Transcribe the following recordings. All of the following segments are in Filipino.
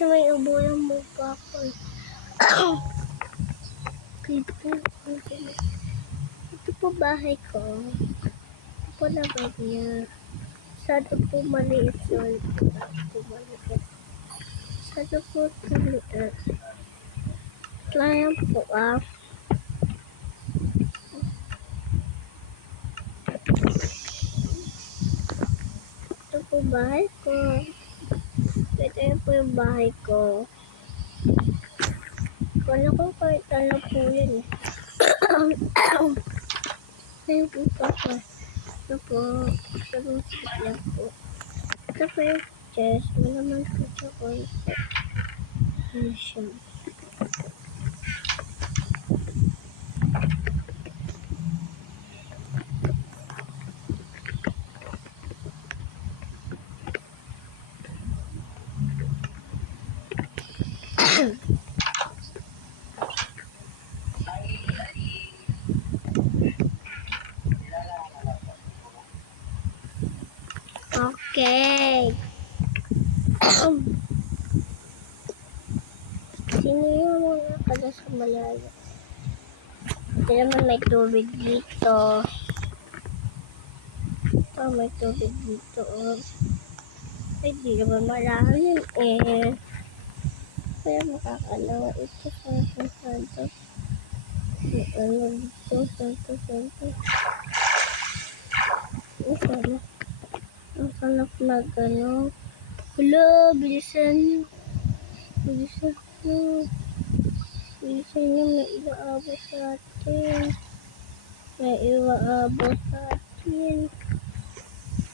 Kasi may ubulan mo pa ako. Ito po bahay ko. Ito po labag niya. Sana po maliit yun. Sana po maliit. Sana po maliit. Kaya po Ito po bahay ko. Ito po yung bahay ko. Kala ko kahit ano po yun eh. Ayun po pa. Ito po. Ito po sila po. Ito po yung chest. Malaman po siya ko. Ano siya. Okay. Sino yung mga pala sa malayo? Ito naman may tubig dito. Ito may tubig dito. Ay, di naman marami eh. Kaya makakalawa ito sa santo. Ano dito? Santo. Ang sarap na gano'n. Hala, bilisan nyo. Bilisan nyo, may iaabot sa atin.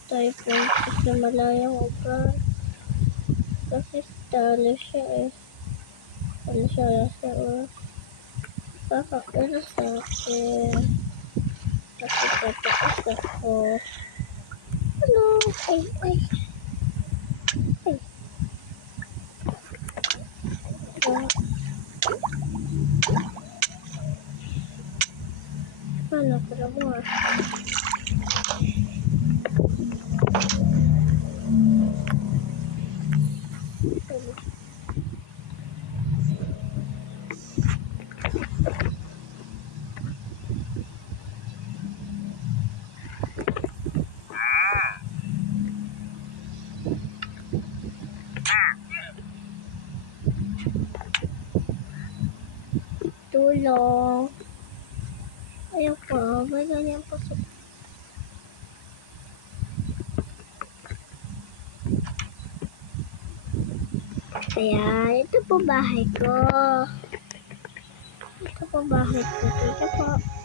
Tayo punta sa malayang lugar. Kasi talo siya eh. Talo siya sa kakakira sa akin. Kasi tataas ako. Hello! Ay. Ano, para mo tulong. Ayun po, may ganyan po sa Ayan, ito po bahay ko. Ito po.